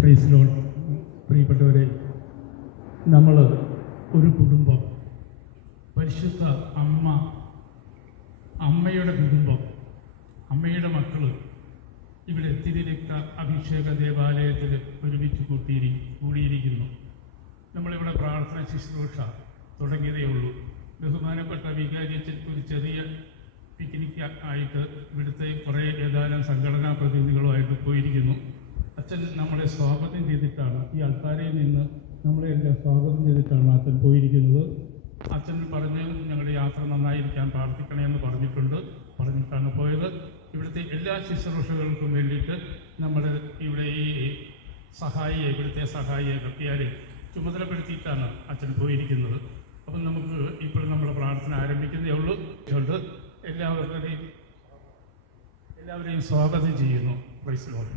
Praise Lord. പ്രിയപ്പെട്ടവരെ, നമ്മൾ ഒരു കുടുംബം, പരിശുദ്ധ അമ്മയുടെ കുടുംബം, അമ്മയുടെ മക്കൾ ഇവിടെ തിരുരക്ത അഭിഷേക ദേവാലയത്തിൽ ഒരുമിച്ച് കൂടിയിരിക്കുന്നു. നമ്മളിവിടെ പ്രാർത്ഥന ശുശ്രൂഷ തുടങ്ങിയതേ ഉള്ളൂ. ബഹുമാനപ്പെട്ട വികാരിയച്ഛൻ ഒരു ചെറിയ പിക്നിക് ആയിട്ട് ഇവിടുത്തെ കുറേ ഏതാനും സംഘടനാ പ്രതിനിധികളുമായിട്ട് പോയിരിക്കുന്നു. അച്ഛൻ നമ്മളെ സ്വാഗതം ചെയ്തിട്ടാണ്, ഈ ആൾക്കാരിൽ നിന്ന് നമ്മളെല്ലാം സ്വാഗതം ചെയ്തിട്ടാണ് അച്ഛൻ പോയിരിക്കുന്നത്. അച്ഛൻ പറഞ്ഞ് ഞങ്ങളുടെ യാത്ര നന്നായിരിക്കാൻ പ്രാർത്ഥിക്കണമെന്ന് പറഞ്ഞിട്ടാണ് പോയത്. ഇവിടുത്തെ എല്ലാ ശുശ്രൂഷകൾക്കും വേണ്ടിയിട്ട് നമ്മൾ ഇവിടെ ഇവിടുത്തെ സഹായിയെ കത്തിയാൽ ചുമതലപ്പെടുത്തിയിട്ടാണ് അച്ഛൻ പോയിരിക്കുന്നത്. അപ്പം നമുക്ക് ഇപ്പോൾ നമ്മുടെ പ്രാർത്ഥന ആരംഭിക്കുന്നതേ ഉള്ളൂ. അതുകൊണ്ട് എല്ലാവരെയും സ്വാഗതം ചെയ്യുന്നു. Praise Lord.